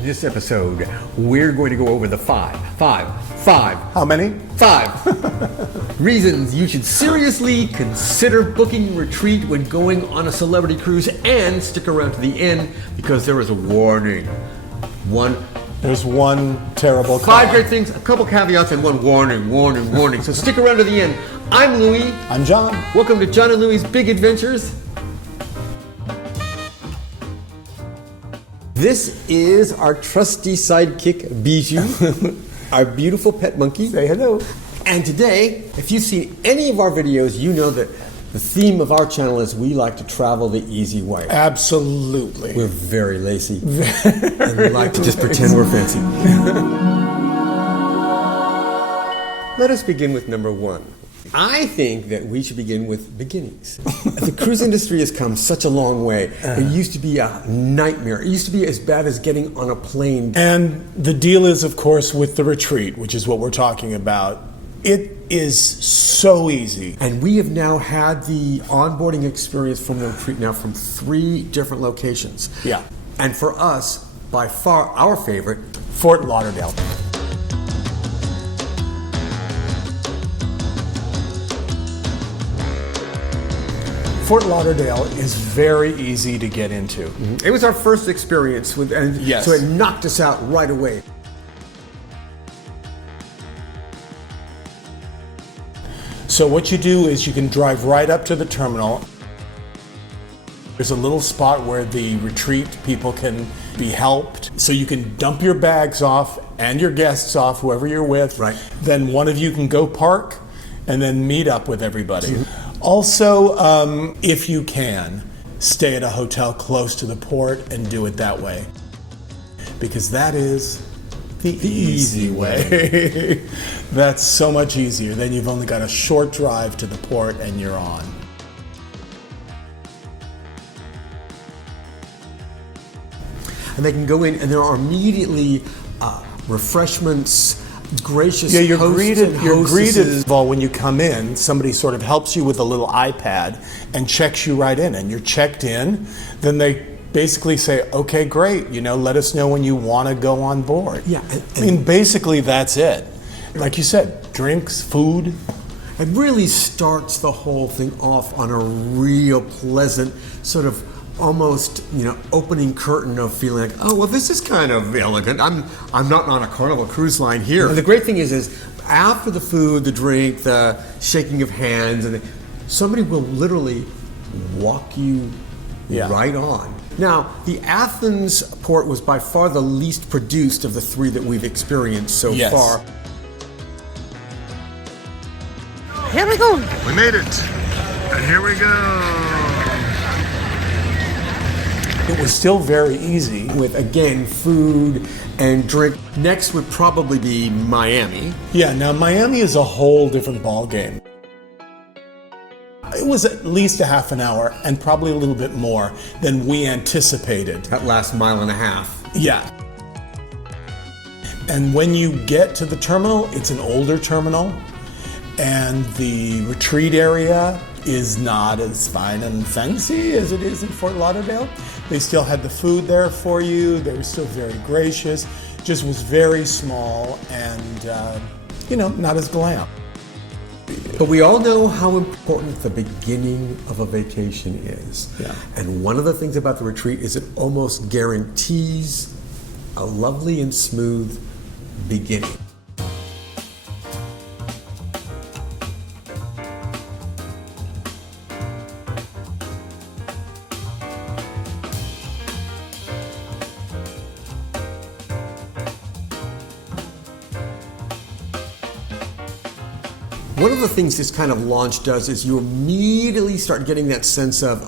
In this episode, we're going to go over the five. How many? 5 reasons you should seriously consider booking a retreat when going on a celebrity cruise, and stick around to the end because there is a warning. There's one terrible 5 great things, a couple caveats, and one warning. So stick around to the end. I'm Louis. I'm John. Welcome to John and Louie's Big Adventures. This is our trusty sidekick, Bijou, our beautiful pet monkey. Say hello. And today, if you've seen any of our videos, you know that the theme of our channel is we like to travel the easy way. Absolutely. We're very lazy. And we like to just pretend we're fancy. Let us begin with number 1. I think that we should begin with beginnings. The cruise industry has come such a long way. It used to be a nightmare. It used to be as bad as getting on a plane. And the deal is, of course, with the retreat, which is what we're talking about. It is so easy. And we have now had the onboarding experience from the retreat now from 3 different locations. Yeah. And for us, by far our favorite, Fort Lauderdale. Fort Lauderdale is very easy to get into. Mm-hmm. It was our first experience with, and yes. So it knocked us out right away. So what you do is you can drive right up to the terminal. There's a little spot where the retreat people can be helped. So you can dump your bags off and your guests off, whoever you're with. Right. Then one of you can go park and then meet up with everybody. Mm-hmm. Also, if you can, stay at a hotel close to the port and do it that way. Because that is the easy way. That's so much easier. Then you've only got a short drive to the port and you're on. And they can go in, and there are immediately refreshments, gracious you're hosts greeted. and You're hostesses. greeted. Well, when you come in, somebody sort of helps you with a little iPad and checks you right in, and you're checked in. Then they basically say, "Okay, great. Let us know when you want to go on board." Yeah, I mean, basically that's it. Like you said, drinks, food. It really starts the whole thing off on a real pleasant sort of almost, opening curtain of feeling like, oh, well, this is kind of elegant. I'm not on a Carnival cruise line here. And the great thing is after the food, the drink, the shaking of hands, and somebody will literally walk you right on. Now, the Athens port was by far the least produced of the 3 that we've experienced so far. Here we go. We made it. And here we go. It was still very easy. With, again, food and drink. Next would probably be Miami. Yeah, now Miami is a whole different ball game. It was at least a half an hour and probably a little bit more than we anticipated. That last mile and a half. Yeah. And when you get to the terminal, it's an older terminal, and the retreat area is not as fine and fancy as it is in Fort Lauderdale. They still had the food there for you. They were still very gracious. Just was very small and, not as glam. But we all know how important the beginning of a vacation is. Yeah. And one of the things about the retreat is it almost guarantees a lovely and smooth beginning. One of the things this kind of launch does is you immediately start getting that sense of,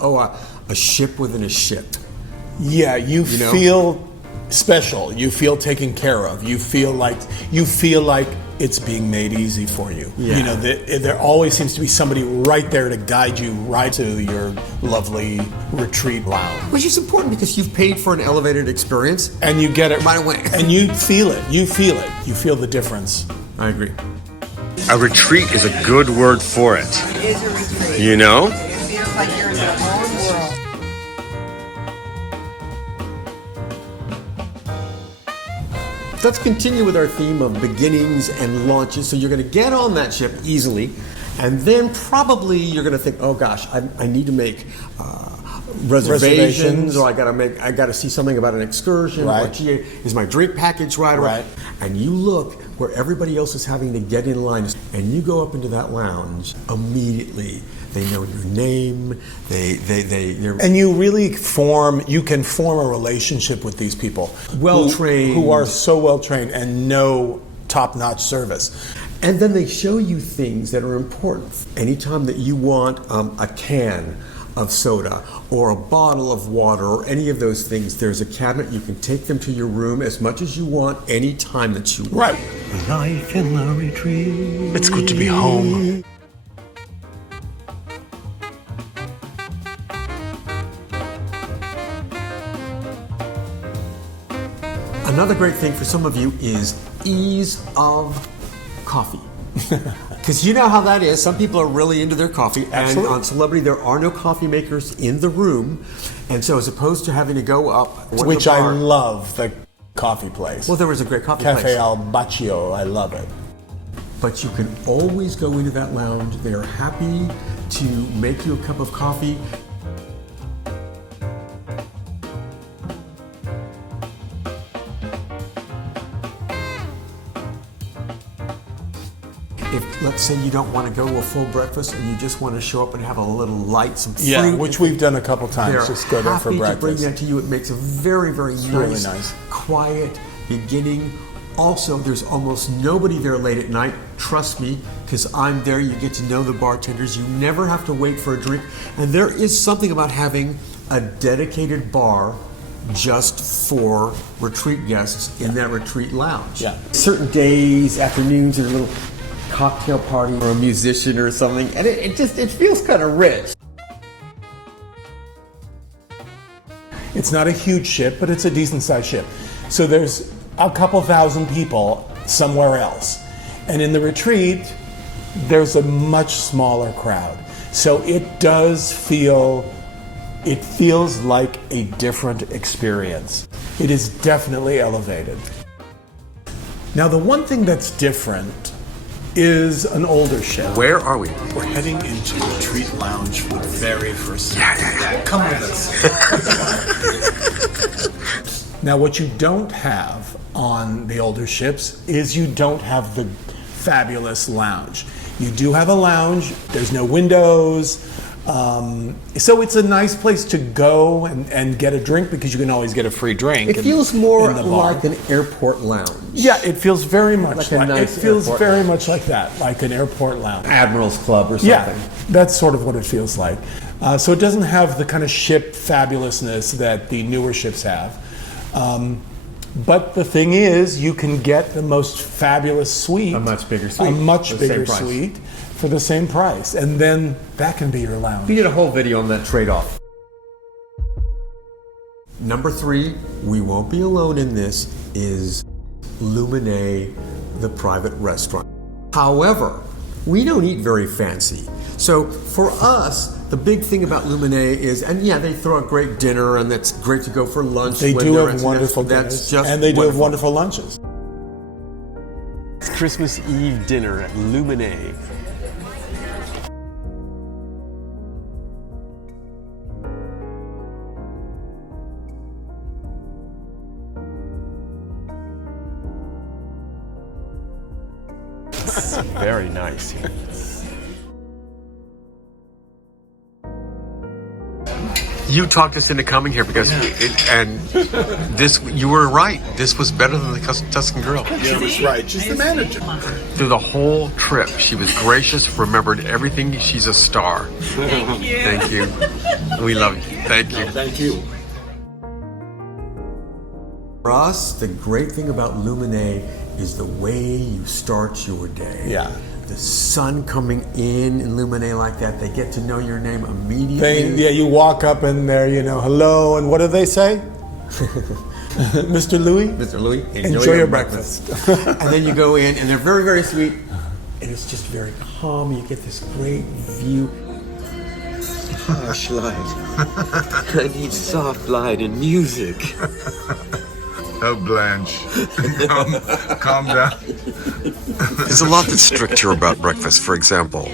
a ship within a ship. Yeah, you feel special. You feel taken care of. You feel like it's being made easy for you. Yeah. There always seems to be somebody right there to guide you right to your lovely retreat lounge. Which is important because you've paid for an elevated experience. And you get it right away. And you feel it. You feel the difference. I agree. A retreat is a good word for it. It is a retreat. You know? It feels like you're in your own world. Let's continue with our theme of beginnings and launches. So you're going to get on that ship easily, and then probably you're going to think, oh gosh, I need to make reservations, or I got to see something about an excursion, right. or gee, is my drink package right? Right. And you look where everybody else is having to get in line, and you go up into that lounge immediately. They know your name. They're And you can form a relationship with these people. Well-trained. Who are so well trained and know top-notch service. And then they show you things that are important. Anytime that you want a can of soda or a bottle of water or any of those things, there's a cabinet. You can take them to your room as much as you want, any time that you want. Right. Life in the retreat. It's good to be home. Another great thing for some of you is ease of coffee. Because you know how that is. Some people are really into their coffee. Absolutely. And on Celebrity, there are no coffee makers in the room. And so as opposed to having to go up... Which I love, the coffee place. Well, there was a great coffee Cafe place. Al Baccio, I love it. But you can always go into that lounge. They're happy to make you a cup of coffee. If, let's say, you don't want to go to a full breakfast and you just want to show up and have a little light, some fruit. Yeah, which we've done a couple times. They're Just go there for happy to breakfast. bring that to you. It makes a very, very really nice, quiet beginning. Also, there's almost nobody there late at night. Trust me, because I'm there. You get to know the bartenders. You never have to wait for a drink. And there is something about having a dedicated bar just for retreat guests in that retreat lounge. Yeah. Certain days, afternoons, there's a little cocktail party or a musician or something, and it feels kind of rich. It's not a huge ship, but it's a decent sized ship. So there's a couple thousand people somewhere else. And in the retreat, there's a much smaller crowd. So it feels like a different experience. It is definitely elevated. Now, the one thing that's different is an older ship. Where are we? We're heading into the retreat lounge for the very first time. Yeah. Come with us. Now, what you don't have on the older ships is you don't have the fabulous lounge. You do have a lounge. There's no windows. So it's a nice place to go and get a drink because you can always get a free drink. It feels more in the bar. like an airport lounge. Yeah, it feels very much Like a nice it feels airport very lounge. much like that, like an airport lounge. Admiral's Club or something. Yeah, that's sort of what it feels like. So it doesn't have the kind of ship fabulousness that the newer ships have. But the thing is, you can get the most fabulous suite. A much bigger suite. A much for the bigger same price. suite for the same price. And then that can be your lounge. We did a whole video on that trade-off. Number 3, we won't be alone in this, is Lumin, the private restaurant. However, we don't eat very fancy. So for us, the big thing about Lumin is, and yeah, they throw a great dinner, and that's great to go for lunch. They when do they're have at- wonderful that's dinners, just and they do have wonderful. wonderful lunches. It's Christmas Eve dinner at Lumin. Very nice here. You talked us into coming here because, you were right. This was better than the Tuscan Grill. She was right. She's the manager. Through the whole trip, she was gracious, remembered everything. She's a star. Thank you. Thank you. We love you. Thank you. Thank you. For us, the great thing about Lumin is the way you start your day. Yeah. The sun coming in Lumin like that, they get to know your name immediately. You walk up in there, hello, and what do they say? Mr. Louis? Mr. Louis, Enjoy your breakfast. And then you go in, and they're very, very sweet, and it's just very calm. You get this great view. Harsh light. I need soft light and music. Oh, Blanche. Calm down. There's a lot that's stricter about breakfast. For example,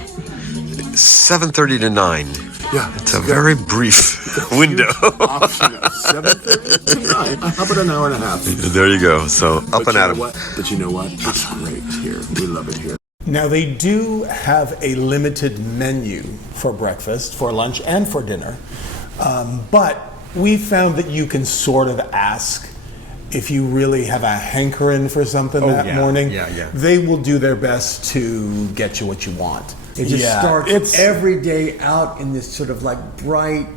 7:30 to 9. Yeah. It's a very brief window. Option of 7:30 to 9. How about an hour and a half? There you go. So up and at 'em. But you know what? It's great here. We love it here. Now, they do have a limited menu for breakfast, for lunch, and for dinner. But we found that you can sort of ask if you really have a hankering for something that morning. Yeah. They will do their best to get you what you want. It just starts every day out in this sort of like bright,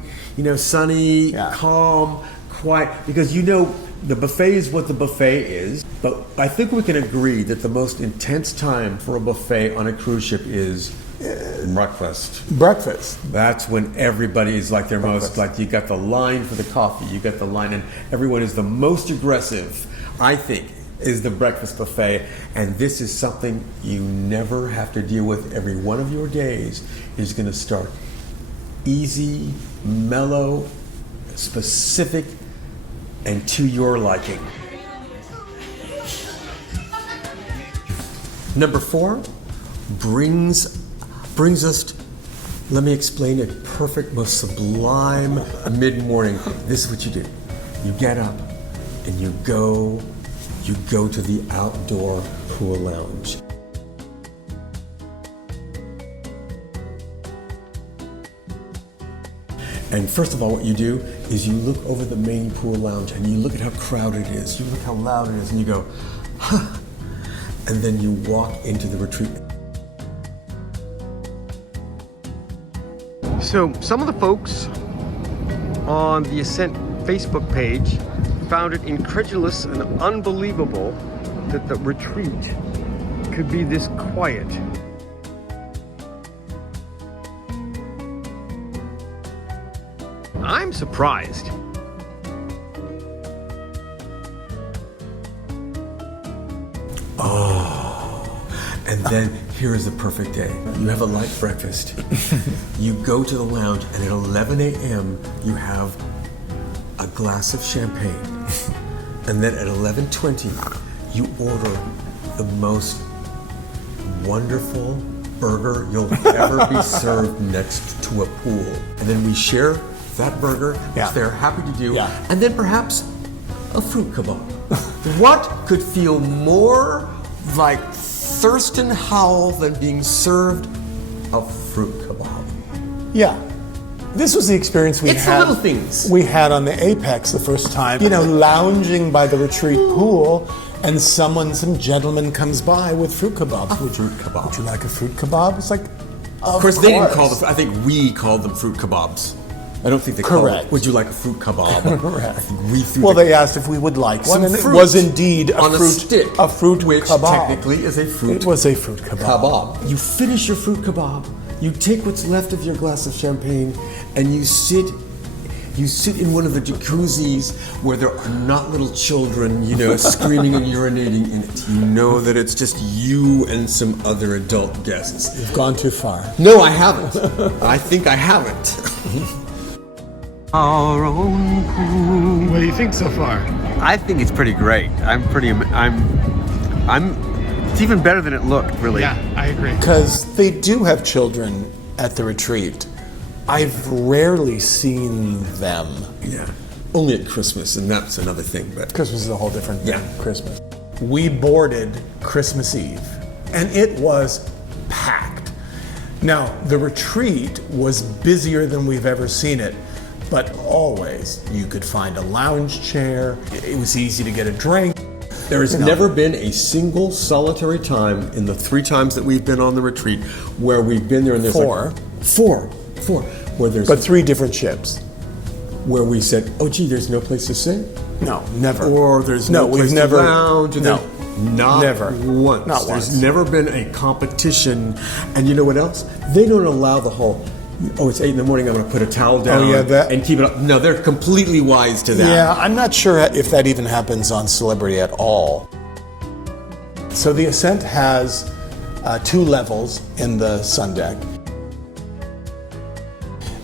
sunny, calm, quiet. Because the buffet is what the buffet is. But I think we can agree that the most intense time for a buffet on a cruise ship is breakfast. Breakfast. That's when everybody is like their most, like you got the line for the coffee, you got the line, and everyone is the most aggressive, I think, is the breakfast buffet. And this is something you never have to deal with. Every one of your days is going to start easy, mellow, specific, and to your liking. Number 4 brings us, let me explain it, perfect, most sublime mid-morning. This is what you do. You get up and you go to the outdoor pool lounge. And first of all, what you do is you look over the main pool lounge and you look at how crowded it is, you look how loud it is, and you go, huh. And then you walk into the retreat. So some of the folks on the Ascent Facebook page found it incredulous and unbelievable that the retreat could be this quiet. I'm surprised. And then here is the perfect day. You have a light breakfast. You go to the lounge, and at 11 a.m. you have a glass of champagne. And then at 11:20 you order the most wonderful burger you'll ever be served next to a pool. And then we share that burger, which they're happy to do, and then perhaps a fruit kebab. What could feel more like Thurston Howell than being served a fruit kebab? Yeah. This was the experience we It's had. the little things. We had on the Apex the first time. Lounging by the retreat pool, and some gentleman comes by with fruit kebabs. Would you like a fruit kebab? It's like, of course, they didn't call them. I think we called them fruit kebabs. I don't think they called Correct. it. Would you like a fruit kebab? Correct. I think we threw Well, the- they asked if we would like one, some and it fruit was indeed on a stick, a fruit which kebab. technically is a fruit. It was a fruit kebab. You finish your fruit kebab. You take what's left of your glass of champagne, and you sit in one of the jacuzzis where there are not little children, screaming and urinating in it. You know that it's just you and some other adult guests. You've gone too far. No, I haven't. I think I haven't. Our own pool. What do you think so far? I think it's pretty great. It's even better than it looked, really. Yeah, I agree. Because they do have children at the retreat. I've rarely seen them. Yeah. Only at Christmas, and that's another thing. But Christmas is a whole different thing. Yeah. Christmas. We boarded Christmas Eve, and it was packed. Now, the retreat was busier than we've ever seen it, but always you could find a lounge chair. It was easy to get a drink. there has never been a single solitary time in the 3 times that we've been on the retreat where we've been there and there's four, where there's But 3 different ships. where we said, oh gee, there's no place to sit, No, never. or there's no place we've never, to lounge. And No, then not never. once. Not There's once. never been a competition. And you know what else? They don't allow the whole, oh, it's 8 in the morning, I'm going to put a towel down and keep it up. No, they're completely wise to that. Yeah, I'm not sure if that even happens on Celebrity at all. So the Ascent has 2 levels in the sun deck.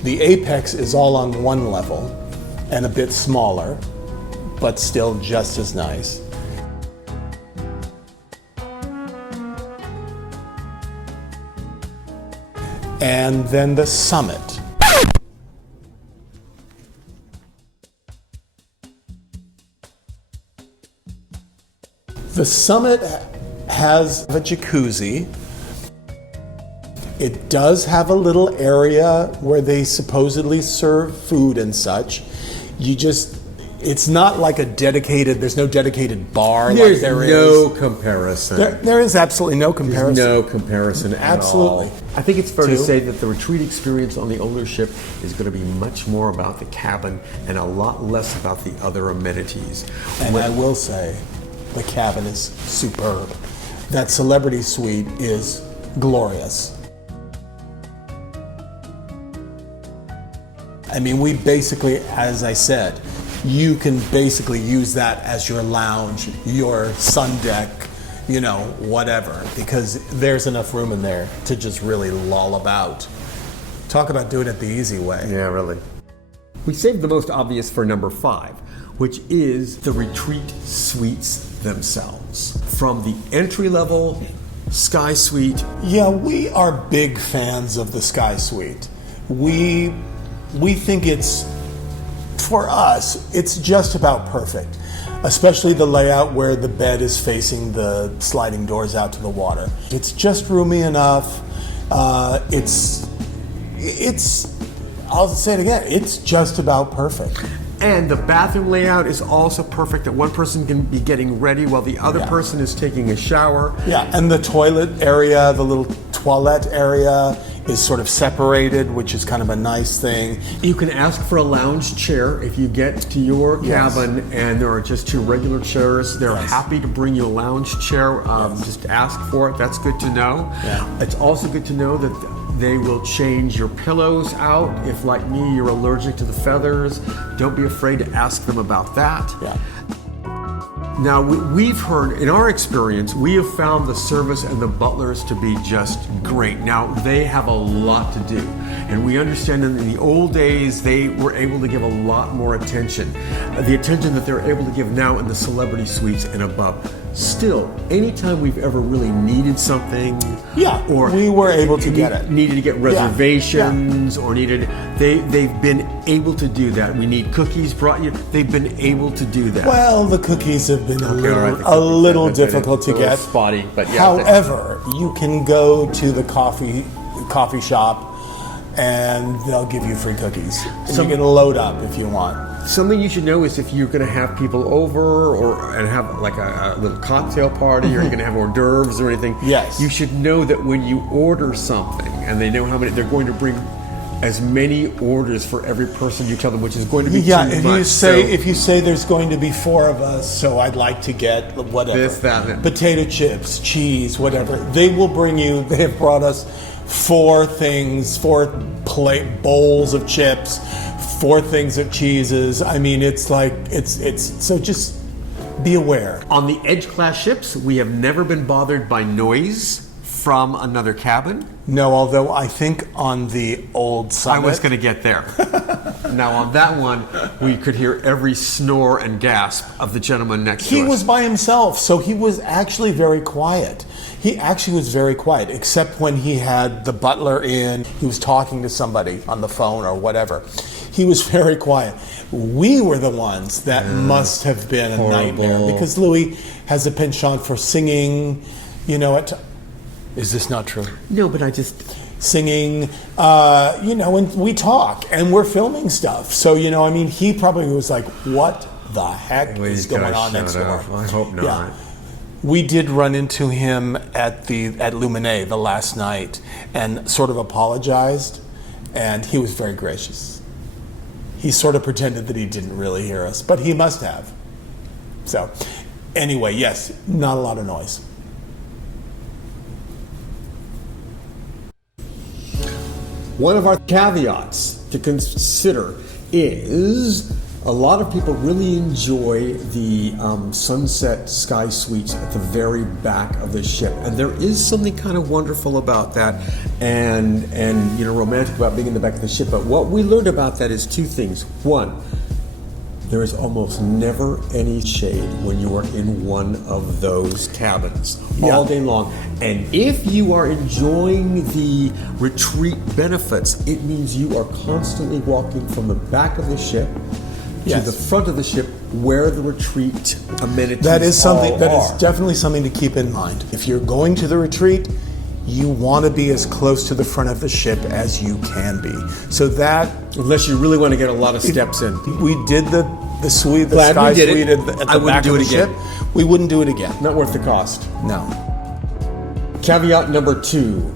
The Apex is all on 1 level and a bit smaller, but still just as nice. And then the summit. The summit has a jacuzzi. It does have a little area where they supposedly serve food and such. It's not like there's no dedicated bar There's like there no is. comparison. There is absolutely no comparison. There's no comparison at Absolutely. all. I think it's fair to Two. say that the retreat experience on the older ship is going to be much more about the cabin and a lot less about the other amenities. And I will say, the cabin is superb. That celebrity suite is glorious. I mean, we basically, as I said, you can basically use that as your lounge, your sun deck, whatever, because there's enough room in there to just really loll about. Talk about doing it the easy way. Yeah, really. We saved the most obvious for number 5, which is the retreat suites themselves. From the entry-level Sky Suite. Yeah, we are big fans of the Sky Suite. We think for us, it's just about perfect, especially the layout where the bed is facing the sliding doors out to the water. It's just roomy enough. I'll say it again, it's just about perfect. And the bathroom layout is also perfect, that one person can be getting ready while the other person is taking a shower. Yeah, and the toilet area, the little toilette area is sort of separated, which is kind of a nice thing. You can ask for a lounge chair if you get to your Yes. cabin and there are just 2 regular chairs. They're Yes. happy to bring you a lounge chair. Just ask for it. That's good to know. Yeah. It's also good to know that they will change your pillows out. If, like me, you're allergic to the feathers, don't be afraid to ask them about that. Yeah. Now, we've heard, in our experience, we have found the service and the butlers to be just great. Now, they have a lot to do. And we understand that in the old days, they were able to give a lot more attention. The attention that they're able to give now in the celebrity suites and above. Still, anytime we've ever really needed something, or we were able to get it. Needed to get reservations, or they've been able to do that. We need cookies brought you. They've been able to do that. Well, the cookies have been a the little cookies have been difficult to a little get. spotty, but yeah. However, you can go to the coffee shop and they'll give you free cookies. And you can load up if you want. Something you should know is if you're going to have people over and have like a little cocktail party, or you're going to have hors d'oeuvres or anything, Yes. you should know that when you order something and they know how many, they're going to bring as many orders for every person you tell them, which is going to be too much. If you say there's going to be 4 of us, so I'd like to get whatever. This, that, and that. Potato chips, cheese, whatever. They will bring you, they have brought us 4 things, 4 bowls of chips, 4 things of cheeses. I mean, it's so just be aware. On the Edge class ships, we have never been bothered by noise from another cabin. No, although I think on the old Summit, I was going to get there. Now on that one, we could hear every snore and gasp of the gentleman next to us. he was by himself, so he was actually very quiet. He actually was very quiet, except when he had the butler in, he was talking to somebody on the phone or whatever. He was very quiet. We were the ones that must have been a nightmare, because Louis has a penchant for singing, is this not true? No, but I just... Singing, and we talk, and we're filming stuff. So, he probably was like, what the heck is going on next door? I hope not. Yeah. We did run into him at Lumin the last night and sort of apologized, and he was very gracious. He sort of pretended that he didn't really hear us, but he must have. So, anyway, yes, not a lot of noise. One of our caveats to consider is a lot of people really enjoy the sunset sky suites at the very back of the ship, and there is something kind of wonderful about that, and romantic about being in the back of the ship. But what we learned about that is 2 things. One, There is almost never any shade when you are in one of those cabins all day long. And if you are enjoying the retreat benefits, it means you are constantly walking from the back of the ship to the front of the ship where the retreat amenities That is something all that are. is definitely something to keep in mind. If you're going to the retreat, you want to be as close to the front of the ship as you can be. So that, Unless you really want to get a lot of steps in. we did the suite, the Glad we sky did it. suite at the I wouldn't back do of it the again. ship. We wouldn't do it again. Not worth the cost. No. Caveat number 2,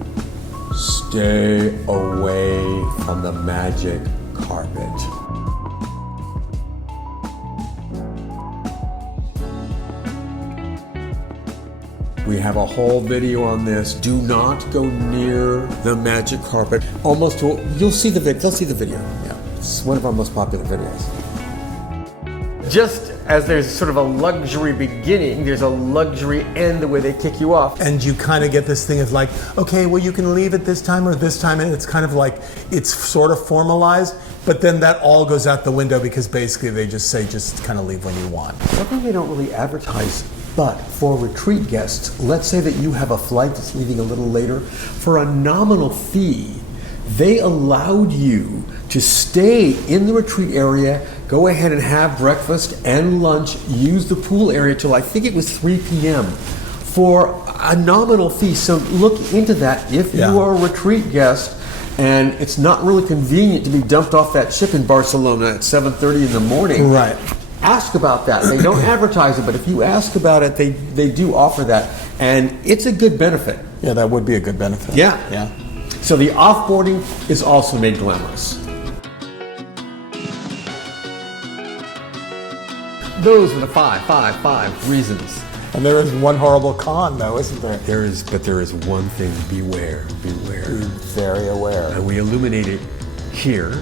stay away from the magic carpet. We have a whole video on this. Do not go near the magic carpet. You'll see the video. They'll see the video. Yeah, it's one of our most popular videos. Just as there's sort of a luxury beginning, there's a luxury end the way they kick you off. And you kind of get this thing of like, okay, well, you can leave at this time or this time, and it's kind of like, it's sort of formalized, but then that all goes out the window because basically they just say, just kind of leave when you want. Something they don't really advertise, but for retreat guests, let's say that you have a flight that's leaving a little later, for a nominal fee, they allowed you to stay in the retreat area, go ahead and have breakfast and lunch, use the pool area till I think it was 3 p.m. for a nominal fee. So look into that if you are a retreat guest and it's not really convenient to be dumped off that ship in Barcelona at 7:30 in the morning. Right. Ask about that. They don't advertise it, but if you ask about it, they do offer that. And it's a good benefit. Yeah, that would be a good benefit. Yeah. Yeah. So the offboarding is also made glamorous. Those were the five reasons. And there is one horrible con, though, isn't there? There is one thing, beware. Be very aware. And we illuminate it here.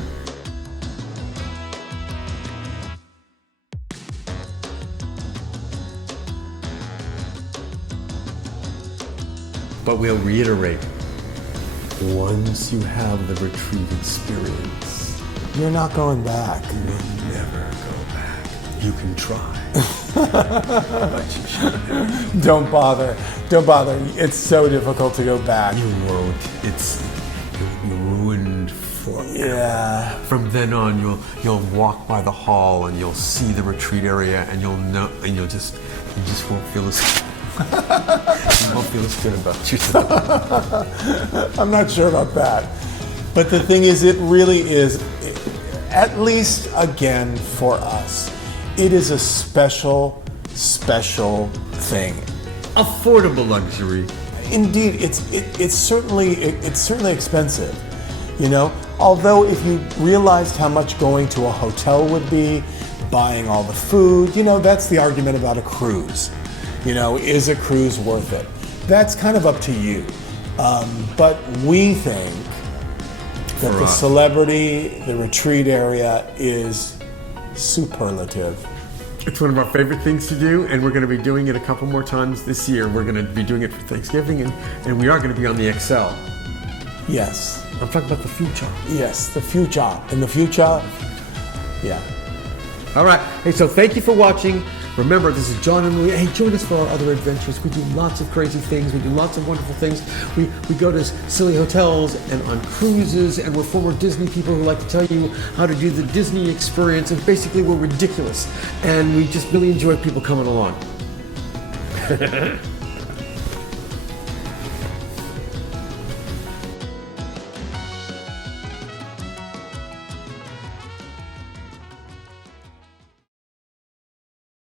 But we'll reiterate, once you have the retreat experience, You're not going back. you'll never go back. You can try, but you should never. Don't bother. Don't bother. It's so difficult to go back. You won't. You'll be ruined forever. Yeah. From then on, you'll walk by the hall and you'll see the retreat area, and you'll know, and you just won't feel as you won't feel as good about yourself. I'm not sure about that. But the thing is, it really is, at least again for us, it is a special thing. Affordable luxury. Indeed, it's certainly expensive, you know. Although if you realized how much going to a hotel would be, buying all the food, you know, that's the argument about a cruise. You know, is a cruise worth it? That's kind of up to you. But we think that the celebrity, the retreat area is superlative. It's one of our favorite things to do, and we're going to be doing it a couple more times this year. We're going to be doing it for Thanksgiving, and we are going to be on the Excel. Yes. I'm talking about the future. Yes, the future. In the future, yeah. All right. Hey, so thank you for watching. Remember, this is John and Louie. Hey, join us for our other adventures. We do lots of crazy things. We do lots of wonderful things. We go to silly hotels and on cruises, and we're former Disney people who like to tell you how to do the Disney experience, and basically we're ridiculous. And we just really enjoy people coming along.